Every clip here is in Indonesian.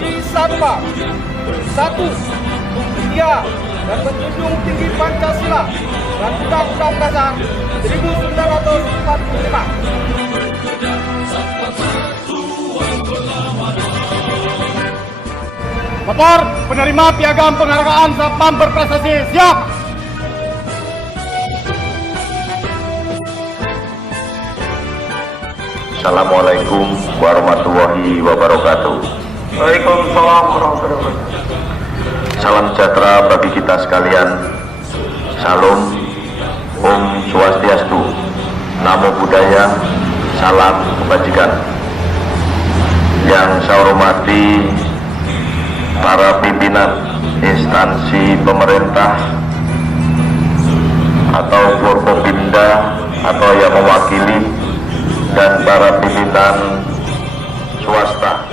Haji Satwa. 1. Setia dan menjunjung tinggi Pancasila dan Undang-Undang Dasar 1945. Lapor penerima piagam penghargaan Satpam berprestasi. Siap. Assalamualaikum warahmatullahi wabarakatuh. Waalaikumsalam warahmatullahi wabarakatuh. Salam sejahtera bagi kita sekalian. Salam, Om Swastiastu, Namo Buddhaya, salam kebajikan. Yang saya hormati para pimpinan instansi pemerintah atau Forkopimda atau yang mewakili, dan para pimpinan swasta.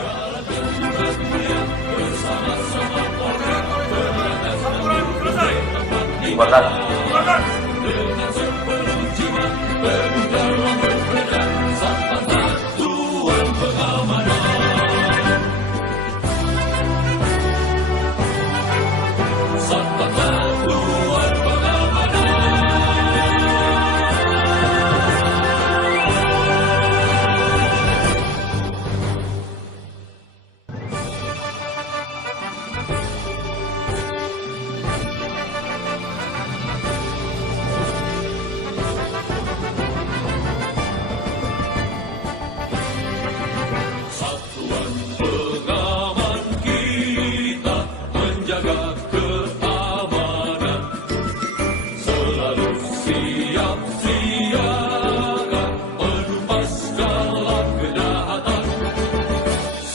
Terima kasih.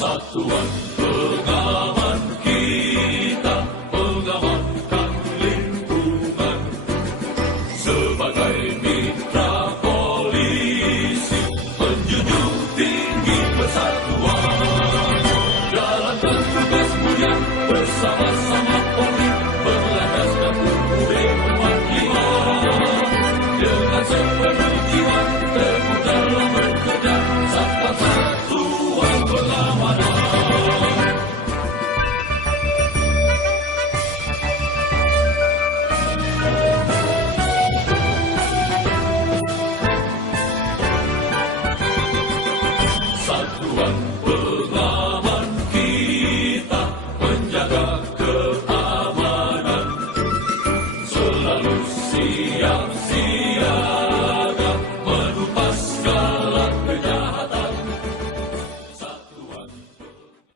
Satuan pengaman kita mengamankan lingkungan sebagai mitra polisi menjunjung tinggi persatuan.